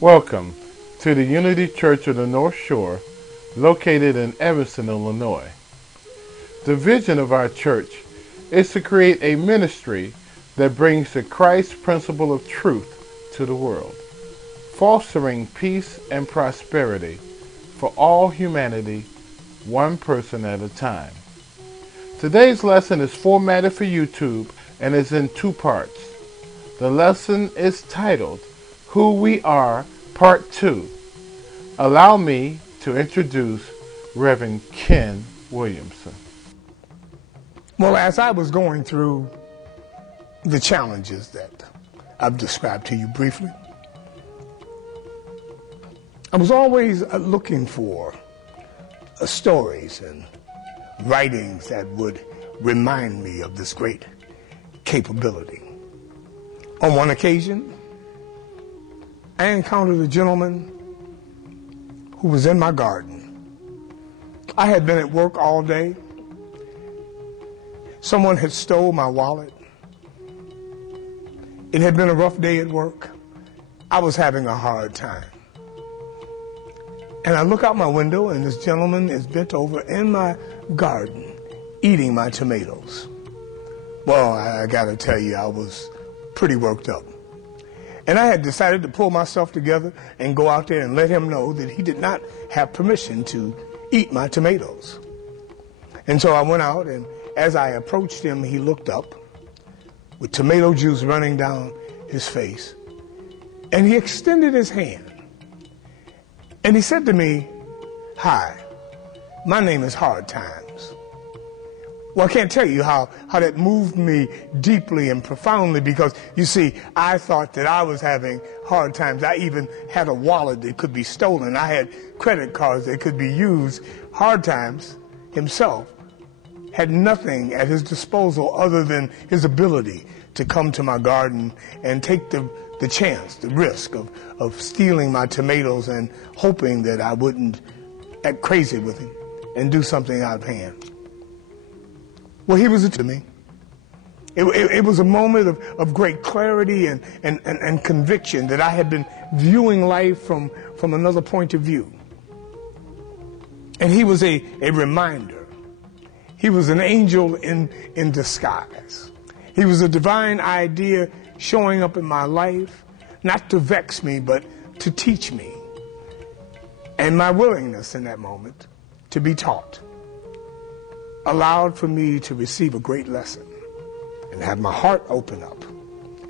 Welcome to the Unity Church of the North Shore, located in Evanston, Illinois. The vision of our church is to create a ministry that brings the Christ principle of truth to the world, fostering peace and prosperity for all humanity, one person at a time. Today's lesson is formatted for YouTube and is in two parts. The lesson is titled, Who We Are, Part 2. Allow me to introduce Reverend Ken Williamson. Well, as I was going through the challenges that I've described to you briefly, I was always looking for stories and writings that would remind me of this great capability. On one occasion, I encountered a gentleman who was in my garden. I had been at work all day. Someone had stole my wallet. It had been a rough day at work. I was having a hard time. And I look out my window and this gentleman is bent over in my garden eating my tomatoes. Well, I gotta tell you, I was pretty worked up. And I had decided to pull myself together and go out there and let him know that he did not have permission to eat my tomatoes. And so I went out, and as I approached him, he looked up with tomato juice running down his face. And he extended his hand. And he said to me, "Hi, my name is Hard Times." Well, I can't tell you how that moved me deeply and profoundly, because, you see, I thought that I was having hard times. I even had a wallet that could be stolen. I had credit cards that could be used. Hard Times himself had nothing at his disposal other than his ability to come to my garden and take the chance, the risk of stealing my tomatoes and hoping that I wouldn't act crazy with him and do something out of hand. Well, he was to me. It was a moment of great clarity and conviction that I had been viewing life from another point of view. And he was a reminder. He was an angel in disguise. He was a divine idea showing up in my life, not to vex me, but to teach me. And my willingness in that moment to be taught allowed for me to receive a great lesson and have my heart open up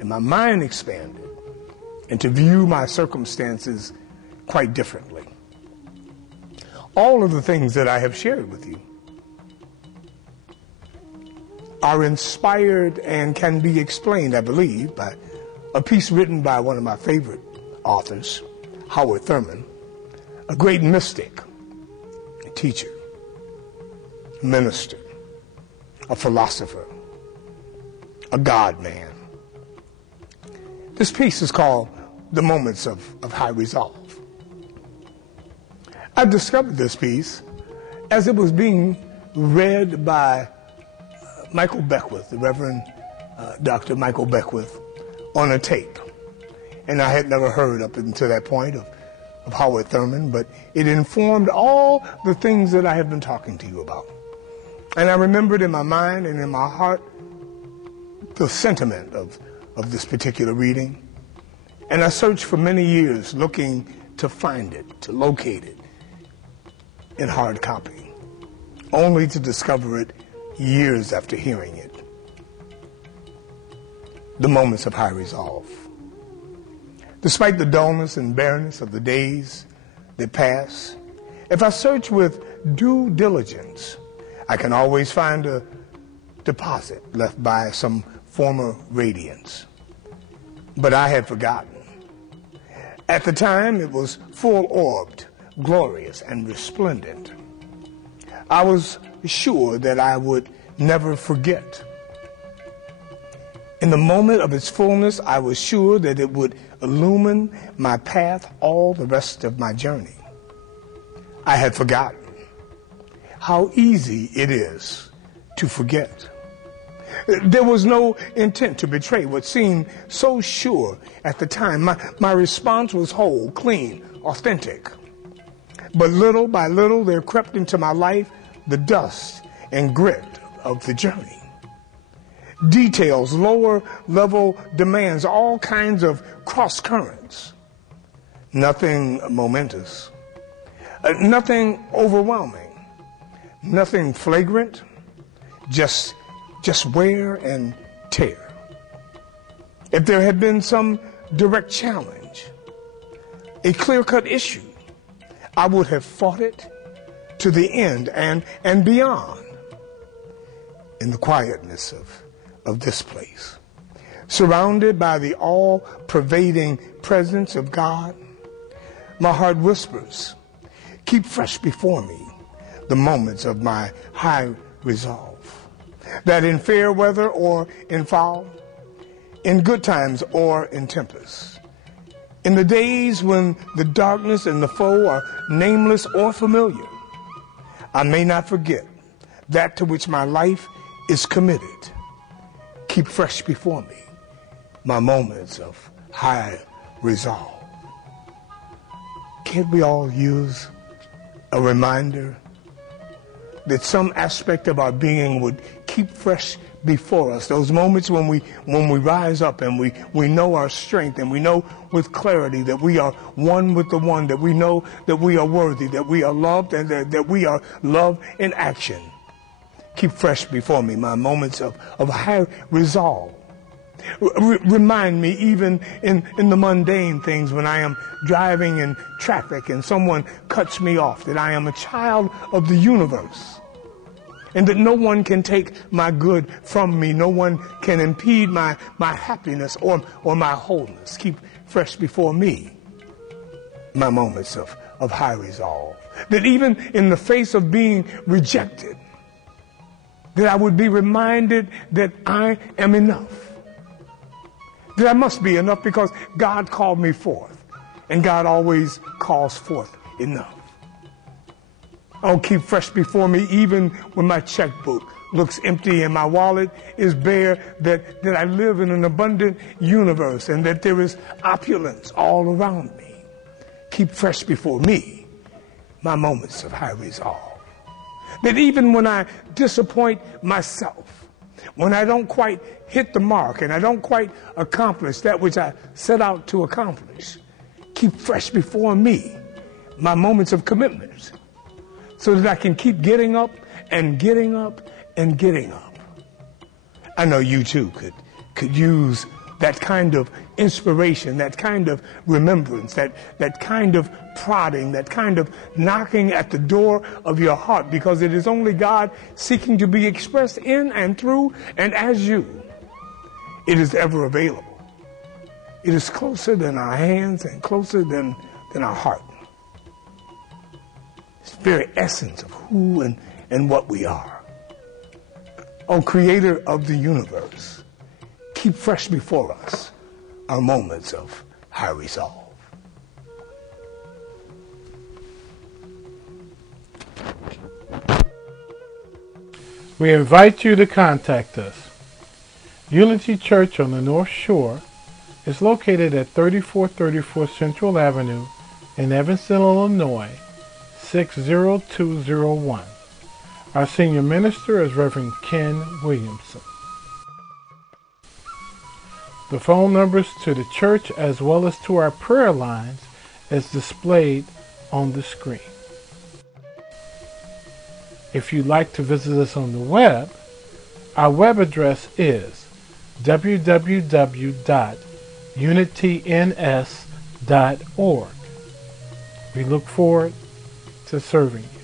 and my mind expanded and to view my circumstances quite differently. All of the things that I have shared with you are inspired and can be explained, I believe, by a piece written by one of my favorite authors, Howard Thurman, a great mystic, a teacher, minister, a philosopher, a God man. This piece is called The Moments of High Resolve. I discovered this piece as it was being read by Michael Beckwith, the Reverend Dr. Michael Beckwith, on a tape. And I had never heard up until that point of Howard Thurman, but it informed all the things that I have been talking to you about. And I remembered in my mind and in my heart the sentiment of this particular reading. And I searched for many years looking to find it, to locate it in hard copy, only to discover it years after hearing it. The Moments of High Resolve. Despite the dullness and bareness of the days that pass, if I search with due diligence, I can always find a deposit left by some former radiance. But I had forgotten. At the time, it was full-orbed, glorious, and resplendent. I was sure that I would never forget. In the moment of its fullness, I was sure that it would illumine my path all the rest of my journey. I had forgotten how easy it is to forget. There was no intent to betray what seemed so sure at the time. My response was whole, clean, authentic. But little by little, there crept into my life the dust and grit of the journey. Details, lower level demands, all kinds of cross currents. Nothing momentous, nothing overwhelming, nothing flagrant, just wear and tear. If there had been some direct challenge, a clear-cut issue, I would have fought it to the end and beyond in the quietness of this place. Surrounded by the all-pervading presence of God, my heart whispers, keep fresh before me the moments of my high resolve. That in fair weather or in foul, in good times or in tempest, in the days when the darkness and the foe are nameless or familiar, I may not forget that to which my life is committed. Keep fresh before me my moments of high resolve. Can't we all use a reminder that some aspect of our being would keep fresh before us? Those moments when we rise up and we know our strength, and we know with clarity that we are one with the one, that we know that we are worthy, that we are loved, and that we are love in action. Keep fresh before me my moments of high resolve. Remind me even in the mundane things, when I am driving in traffic and someone cuts me off, that I am a child of the universe, and that no one can take my good from me. No one can impede my happiness or my wholeness. Keep fresh before me my moments of high resolve. That even in the face of being rejected, that I would be reminded that I am enough. That I must be enough because God called me forth, and God always calls forth enough. I'll keep fresh before me even when my checkbook looks empty and my wallet is bare, that I live in an abundant universe and that there is opulence all around me. Keep fresh before me my moments of high resolve. That even when I disappoint myself, when I don't quite hit the mark and I don't quite accomplish that which I set out to accomplish, keep fresh before me my moments of commitment, so that I can keep getting up and getting up and getting up. I know you too could use that kind of inspiration, that kind of remembrance, that kind of prodding, that kind of knocking at the door of your heart, because it is only God seeking to be expressed in and through and as you. It is ever available. It is closer than our hands and closer than our heart. It's the very essence of who and what we are. Oh, Creator of the universe, keep fresh before us our moments of high resolve. We invite you to contact us. Unity Church on the North Shore is located at 3434 Central Avenue in Evanston, Illinois, 60201. Our senior minister is Reverend Ken Williamson. The phone numbers to the church as well as to our prayer lines is displayed on the screen. If you'd like to visit us on the web, our web address is www.unityns.org. We look forward to serving you.